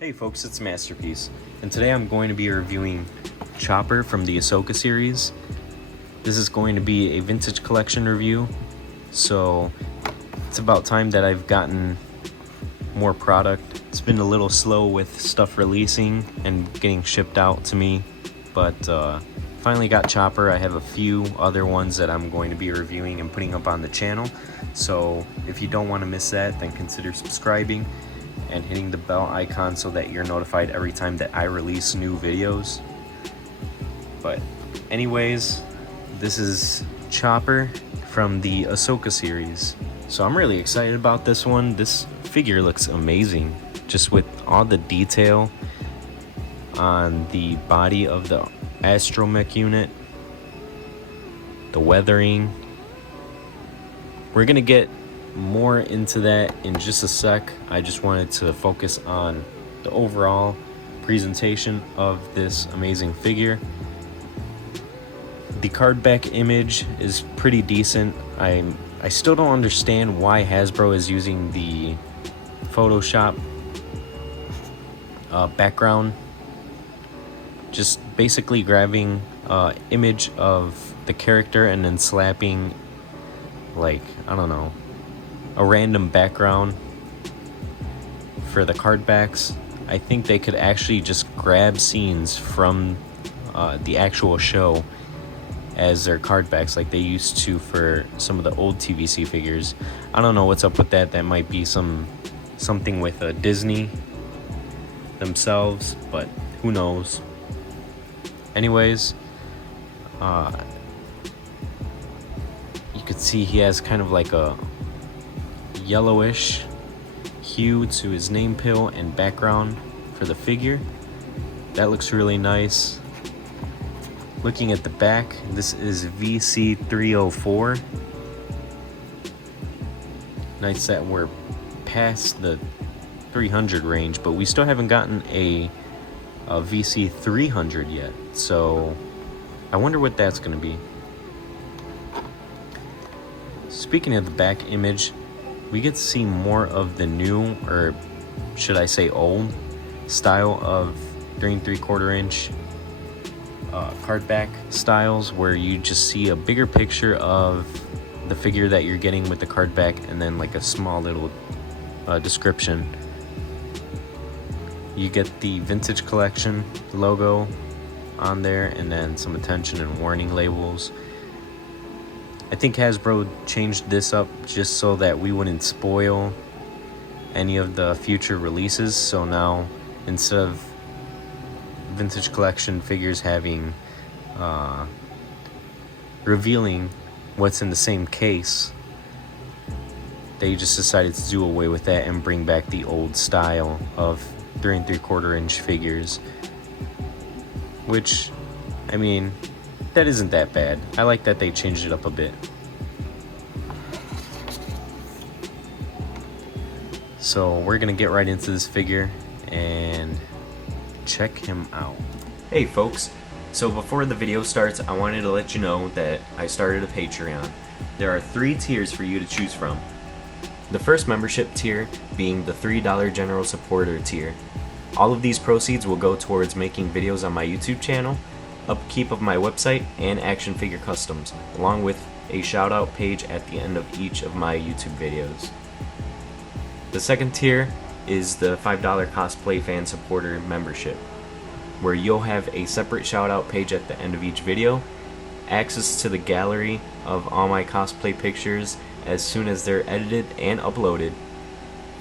Hey folks, it's Masterpiece, and today I'm going to be reviewing Chopper from the Ahsoka series. This is going to be a vintage collection review, so it's about time that I've gotten more product. It's been a little slow with stuff releasing and getting shipped out to me, but finally got Chopper. I have a few other ones that I'm going to be reviewing and putting up on the channel, so if you don't want to miss that, then consider subscribing and hitting the bell icon so that you're notified every time that I release new videos. But anyways, this is Chopper from the Ahsoka series. So I'm really excited about this one. This figure looks amazing, just with all the detail on the body of the Astromech unit, the weathering. We're gonna get more into that in just a sec. I just wanted to focus on the overall presentation of this amazing figure. The card back image is pretty decent. I still don't understand why Hasbro is using the Photoshop background. Just basically grabbing image of the character and then slapping, like, I don't know, a random background for the card backs. I think they could actually just grab scenes from the actual show as their card backs, like they used to for some of the old TVC figures. I don't know what's up with that. That might be something with Disney themselves, but who knows. Anyways, you could see he has kind of like a yellowish hue to his name pill and background for the figure. That looks really nice. Looking at the back, this is VC304. Nice that we're past the 300 range, but we still haven't gotten a VC300 yet, so I wonder what that's going to be. Speaking of the back image, we get to see more of the new, or should I say old, style of 3 3/4 inch card back styles, where you just see a bigger picture of the figure that you're getting with the card back and then like a small little description. You get the vintage collection logo on there and then some attention and warning labels. I think Hasbro changed this up just so that we wouldn't spoil any of the future releases. So now, instead of vintage collection figures having revealing what's in the same case, they just decided to do away with that and bring back the old style of 3 3/4 inch figures, which, I mean, that isn't that bad. I like that they changed it up a bit. So we're gonna get right into this figure and check him out. Hey folks, so before the video starts, I wanted to let you know that I started a Patreon. There are 3 tiers for you to choose from. The first membership tier being the $3 general supporter tier. All of these proceeds will go towards making videos on my YouTube channel, upkeep of my website, and action figure customs, along with a shout out page at the end of each of my YouTube videos. The second tier is the $5 cosplay fan supporter membership, where you'll have a separate shout out page at the end of each video, access to the gallery of all my cosplay pictures as soon as they're edited and uploaded,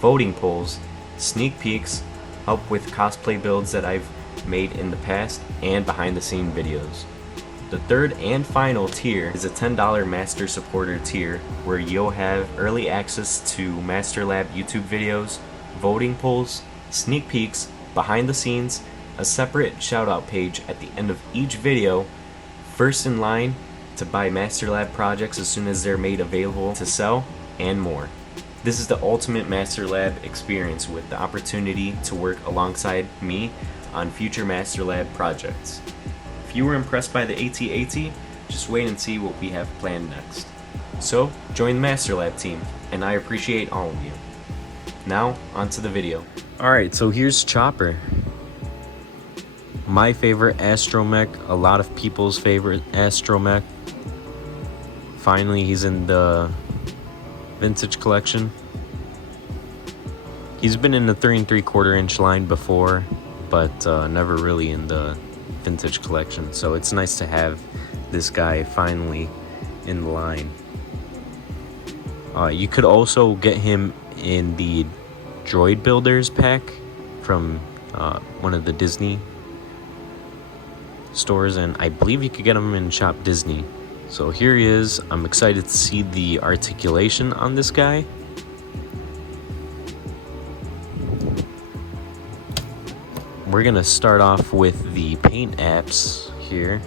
voting polls, sneak peeks, help with cosplay builds that I've made in the past, and behind the scene videos. The third and final tier is a $10 Master Supporter tier, where you'll have early access to MasterLab YouTube videos, voting polls, sneak peeks, behind the scenes, a separate shout out page at the end of each video, first in line to buy MasterLab projects as soon as they're made available to sell, and more. This is the ultimate MasterLab experience, with the opportunity to work alongside me on future MasterLab projects. If you were impressed by the AT-AT, just wait and see what we have planned next. So, join the MasterLab team, and I appreciate all of you. Now, onto the video. Alright, so here's Chopper. My favorite Astromech, a lot of people's favorite Astromech. Finally, he's in the vintage collection. He's been in the 3 3/4 inch line before, but never really in the vintage collection. So it's nice to have this guy finally in the line. You could also get him in the Droid Builders pack from one of the Disney stores, and I believe you could get him in Shop Disney. So here he is. I'm excited to see the articulation on this guy. We're gonna start off with the paint apps here.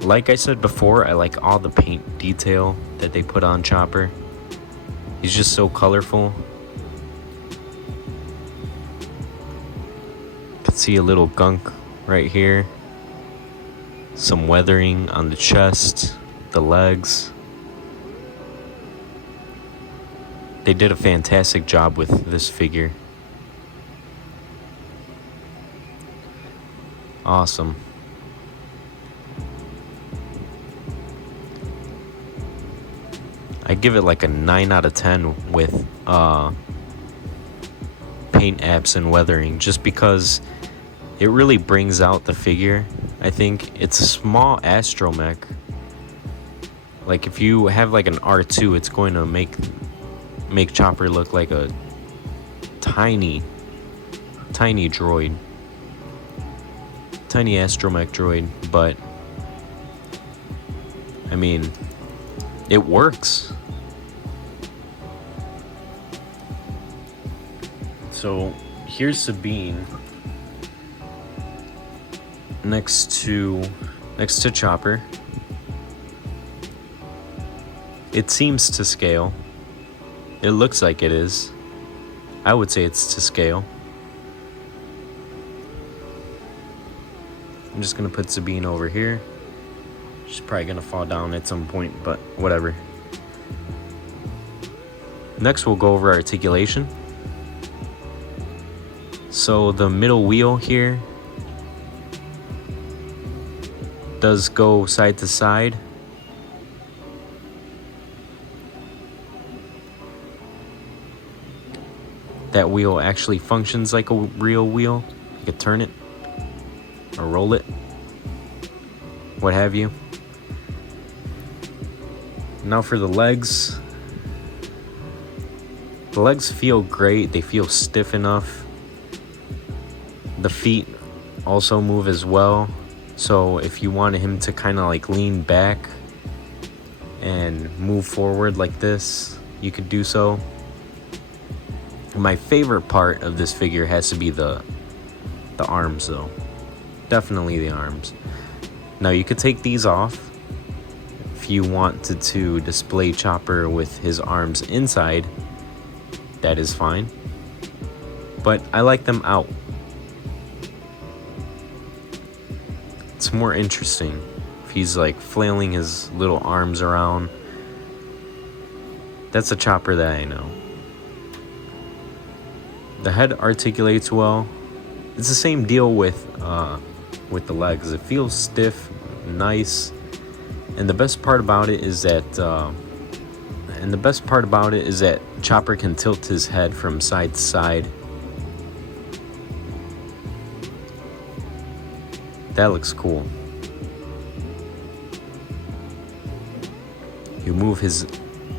Like I said before, I like all the paint detail that they put on Chopper. He's just so colorful. You can see a little gunk right here. Some weathering on the chest, the legs. They did a fantastic job with this figure. Awesome. I give it like a 9 out of 10 with paint apps and weathering, just because it really brings out the figure. I think it's a small Astromech. Like if you have like an R2, it's going to make Chopper look like a tiny droid. Tiny Astromech droid, but I mean, it works. So here's Sabine next to Chopper. It seems to scale. It looks like it is. I would say it's to scale. I'm just gonna put Sabine over here. She's probably gonna fall down at some point, but whatever. Next, we'll go over articulation. So the middle wheel here does go side to side. That wheel actually functions like a real wheel. You could turn it or roll it, what have you. Now for the legs. The legs feel great. They feel stiff enough. The feet also move as well. So if you wanted him to kind of like lean back and move forward like this, you could do so. My favorite part of this figure has to be the arms though. Definitely the arms. Now you could take these off if you wanted to display Chopper with his arms inside. That is fine, but I like them out. It's more interesting if he's like flailing his little arms around. That's a Chopper that I know. The head articulates well. It's the same deal with the legs. It feels stiff, nice, and the best part about it is that Chopper can tilt his head from side to side. That looks cool. You move his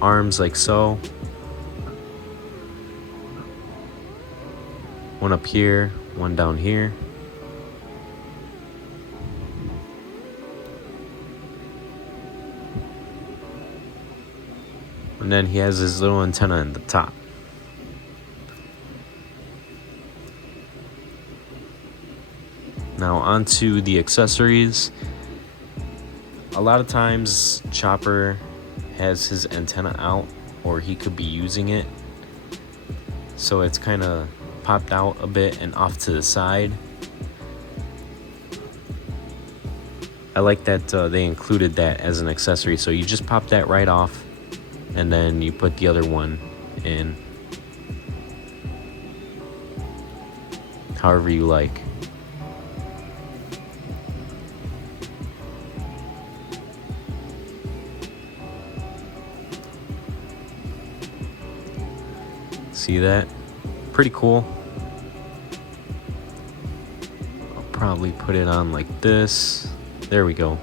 arms like so. One up here, one down here. And then he has his little antenna in the top. Now onto the accessories. A lot of times Chopper has his antenna out, or he could be using it, so it's kind of popped out a bit and off to the side. I like that they included that as an accessory, so you just pop that right off and then you put the other one in. however you like. See that? Pretty cool. I'll probably put it on like this. There we go.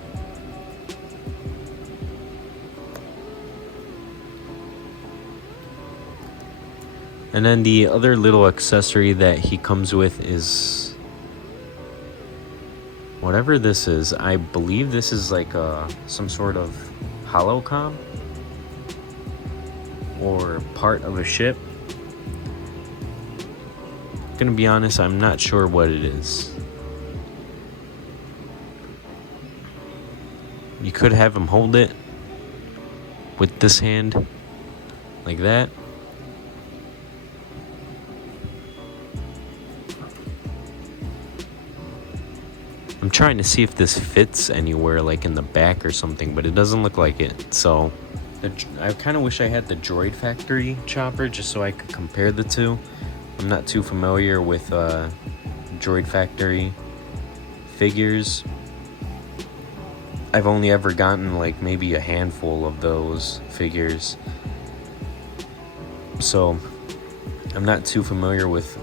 And then the other little accessory that he comes with is whatever this is. I believe this is like some sort of holocom or part of a ship. Gonna be honest, I'm not sure what it is. You could have him hold it with this hand like that. I'm trying to see if this fits anywhere, like in the back or something, but it doesn't look like it. So I kind of wish I had the Droid Factory chopper just so I could compare the two. I'm not too familiar with Droid Factory figures. I've only ever gotten like maybe a handful of those figures, so I'm not too familiar with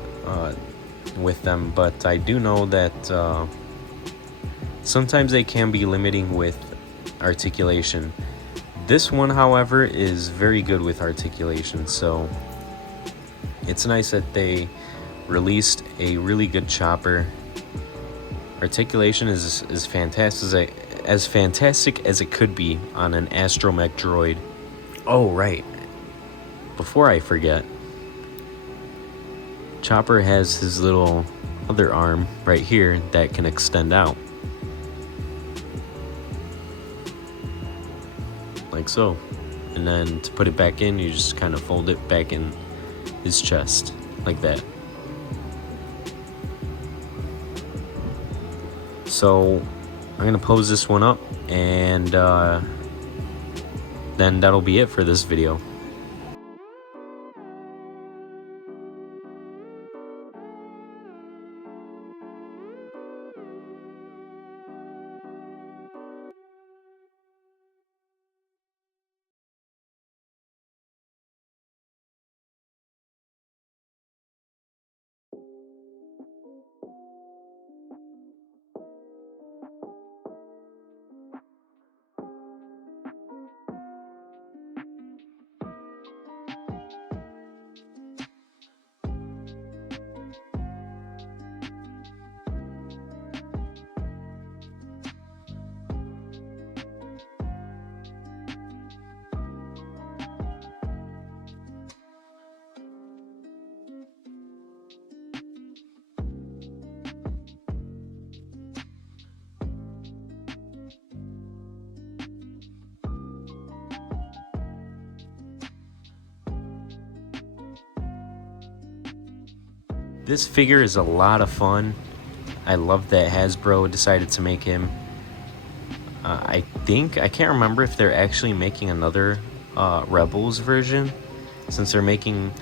them, but I do know that sometimes they can be limiting with articulation. This one, however, is very good with articulation, so it's nice that they released a really good chopper. Articulation is fantastic, as fantastic as it could be on an Astromech droid. Oh, right. Before I forget, Chopper has his little other arm right here that can extend out. Like so. And then to put it back in, you just kind of fold it back in his chest, like that. So I'm gonna pose this one up, and then that'll be it for this video. This figure is a lot of fun. I love that Hasbro decided to make him. I can't remember if they're actually making another Rebels version, since they're making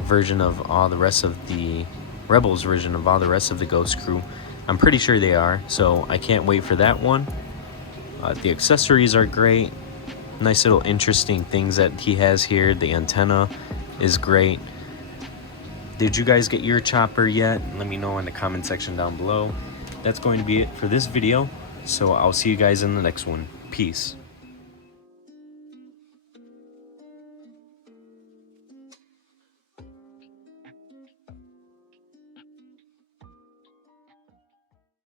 version of all the rest of the Rebels version of all the rest of the Ghost Crew. I'm pretty sure they are, so I can't wait for that one. The accessories are great. Nice little interesting things that he has here. The antenna is great. Did you guys get your chopper yet? Let me know in the comment section down below. That's going to be it for this video, so I'll see you guys in the next one. Peace.